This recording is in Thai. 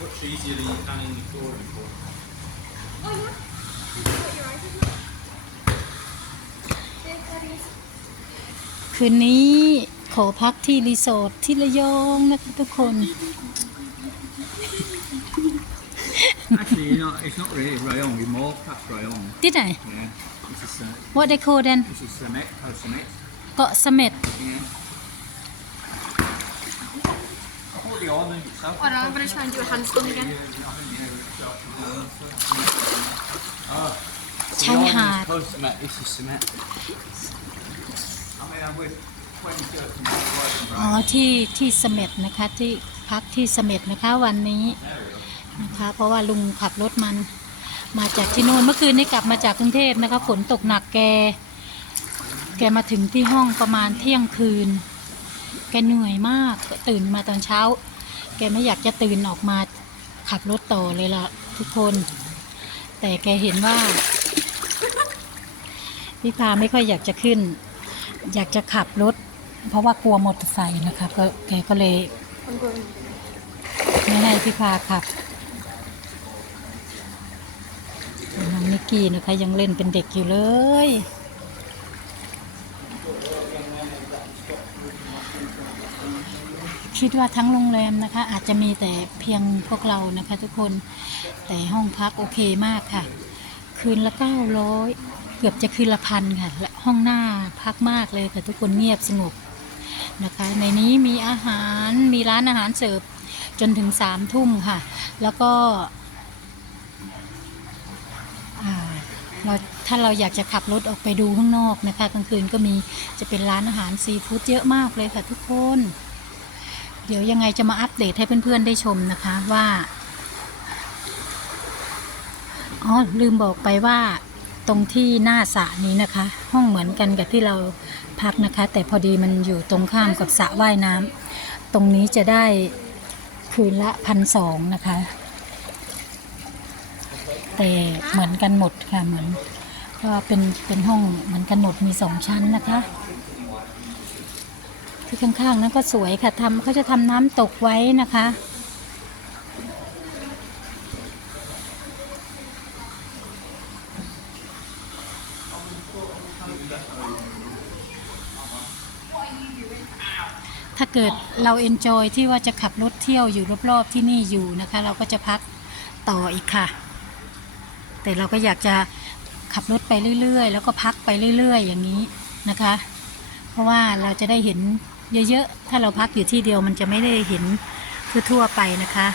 much easier than you can in the touring book. Oh yeah. You can put your eyes in it. There, that is. คืนนี้ขอพักที่รีสอร์ทที่ระยองนะคะทุกคน Actually, you know, it's not really Rayong, we're more past Rayong. ที่ไหน Yeah. This is, uh, What they call then this is Semet, how Semet. เกาะเสม็ด Yeah. Hold the island itself. Oh no, I'm gonna try and do a handstand again. ชายหาด Close to Semet, this is Semet. I mean, I'm with 20 30 miles away from อ๋อที่ที่เสม็ดนะคะ ที่พักที่เสม็ดนะคะวันนี้นะคะ เพราะว่าลุงขับรถมัน มาจากที่โน่นเมื่อคืนนี้กลับมาจากกรุงเทพนะคะฝนตกหนักแก แกมาถึงที่ห้องประมาณเที่ยงคืน แกเหนื่อยมากตื่นมาตอนเช้า แกไม่อยากจะตื่นออกมาขับรถต่อเลยล่ะทุกคน แต่แกเห็นว่า พี่พาไม่ค่อยอยากจะขึ้น อยากจะขับรถ เพราะว่ากลัวมอเตอร์ไซค์นะคะก็แกก็เลยไม่ให้พี่พาขับน้องนิกกี้นะคะยังเล่นเป็นเด็กอยู่เลย คิดว่าทั้งโรงแรมนะคะ อาจจะมีแต่เพียงพวกเรานะคะ ทุกคนแต่ห้องพักโอเคมากค่ะ คืนละเก้าร้อยเกือบจะคืนละพันค่ะ และห้องหน้าพักมากเลยค่ะทุกคนเงียบสงบนะคะ ในนี้มีอาหารมีร้านอาหารเสิร์ฟจนถึงสามทุ่มค่ะ แล้วก็อ่า เราถ้าเราอยากจะขับรถออกไปดูข้างนอกนะคะกลางคืนก็มีจะเป็นร้านอาหารซีฟู้ดเยอะมากเลยค่ะทุกคน เดี๋ยวยังไงจะมาอัปเดตให้เพื่อนๆได้ชมนะคะว่าอ๋อลืมบอกไปว่าตรงที่หน้าสระนี้นะคะ ห้องเหมือนกันกับที่เราพักนะคะ แต่พอดีมันอยู่ตรงข้ามกับสระว่ายน้ำตรงนี้จะได้คืนละพันสองนะคะ แต่เหมือนกันหมดค่ะเหมือนก็เป็นเป็นห้องเหมือนกันหมดมีสองชั้นนะคะ ที่ข้างๆนั้นก็สวยค่ะทำเขาจะทำน้ำตกไว้นะคะถ้าเกิดเราเอนจอยที่ว่าจะขับรถเที่ยวอยู่รอบๆที่นี่อยู่นะคะ เราก็จะพักต่ออีกค่ะ แต่เราก็อยากจะขับรถไปเรื่อย ๆ แล้วก็พักไปเรื่อย ๆ อย่างนี้นะคะ เพราะว่าเราจะได้เห็นเยอะๆ ถ้าเราพักอยู่ที่เดียวมันจะไม่ได้เห็นทั่วๆไปนะคะ